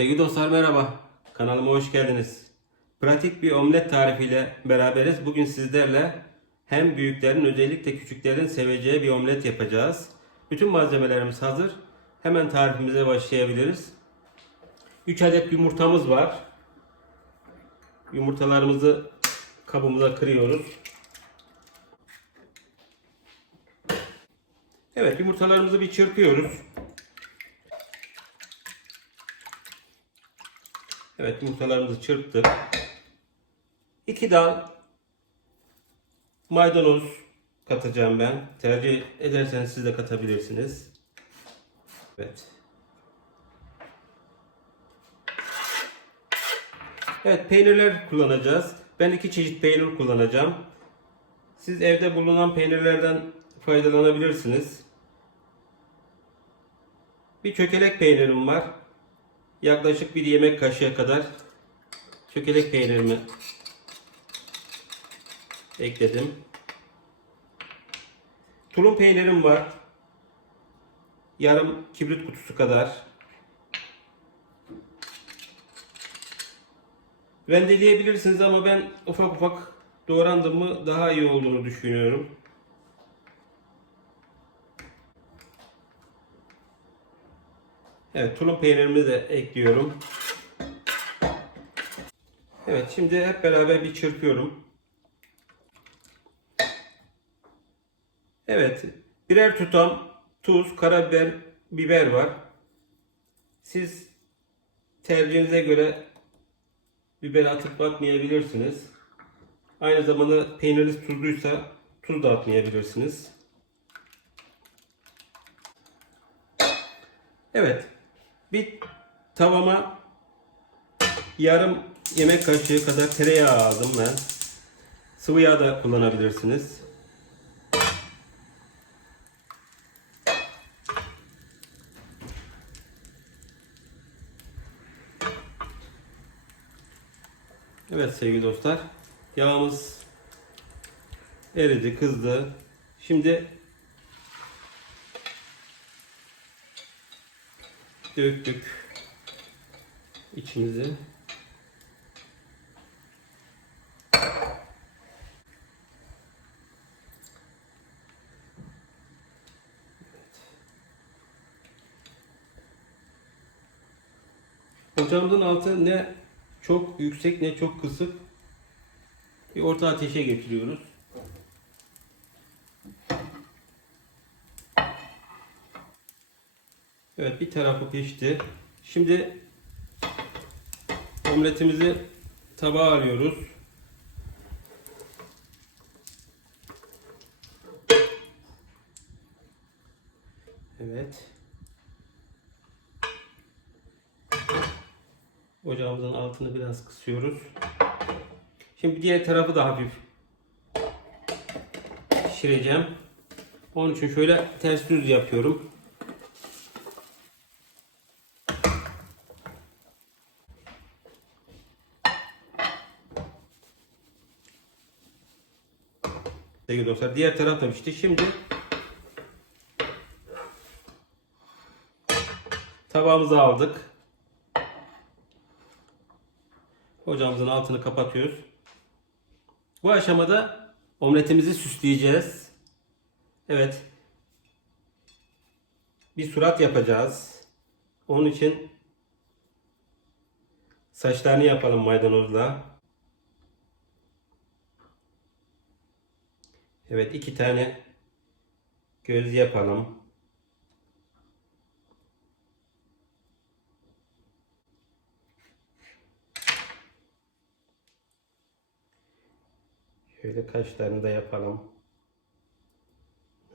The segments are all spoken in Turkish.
Sevgili dostlar merhaba. Kanalıma hoş geldiniz. Pratik bir omlet tarifiyle beraberiz. Bugün sizlerle hem büyüklerin özellikle küçüklerin seveceği bir omlet yapacağız. Bütün malzemelerimiz hazır. Hemen tarifimize başlayabiliriz. 3 adet yumurtamız var. Yumurtalarımızı kabımıza kırıyoruz. Evet, yumurtalarımızı bir çırpıyoruz. Evet, yumurtalarımızı çırptık. 2 dal maydanoz katacağım ben. Tercih ederseniz siz de katabilirsiniz. Evet. Evet, peynirler kullanacağız. Ben 2 çeşit peynir kullanacağım. Siz evde bulunan peynirlerden faydalanabilirsiniz. Bir çökelek peynirim var. Yaklaşık bir yemek kaşığı kadar çökelek peynirimi ekledim. Tulum peynirim var. Yarım kibrit kutusu kadar. Rendeleyebilirsiniz ama ben ufak ufak doğrandım mı daha iyi olduğunu düşünüyorum. Evet, tulum peynirimi de ekliyorum. Evet, şimdi hep beraber bir çırpıyorum. Evet, birer tutam tuz, karabiber, biber var. Siz tercihinize göre biber atıp atmayabilirsiniz. Aynı zamanda peyniriniz tuzluysa tuz da atmayabilirsiniz. Evet, bir tavama yarım yemek kaşığı kadar tereyağı aldım ben. Sıvı yağ da kullanabilirsiniz. Evet sevgili dostlar, yağımız eridi, kızdı. Şimdi döktük içimizi. Ocağımızın altı ne çok yüksek ne çok kısık. Bir orta ateşe getiriyoruz. Evet, bir tarafı pişti. Şimdi omletimizi tabağa alıyoruz. Evet. Ocağımızın altını biraz kısıyoruz. Şimdi diğer tarafı da hafif pişireceğim. Onun için şöyle ters düz yapıyorum. Sevgili dostlar, diğer taraf da pişti. Şimdi tabağımızı aldık. Ocağımızın altını kapatıyoruz. Bu aşamada omletimizi süsleyeceğiz. Evet. Bir surat yapacağız. Onun için saçlarını yapalım maydanozla. Evet, 2 tane göz yapalım. Şöyle kaşlarını da yapalım.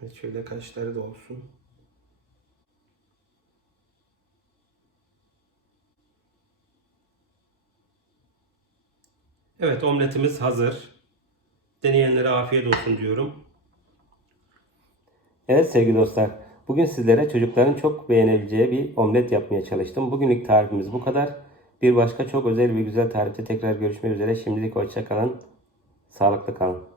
Evet, şöyle kaşları da olsun. Evet, omletimiz hazır. Deneyenlere afiyet olsun diyorum. Evet sevgili dostlar, bugün sizlere çocukların çok beğenebileceği bir omlet yapmaya çalıştım. Bugünlük tarifimiz bu kadar. Bir başka çok özel ve güzel tarifte tekrar görüşmek üzere. Şimdilik hoşça kalın. Sağlıklı kalın.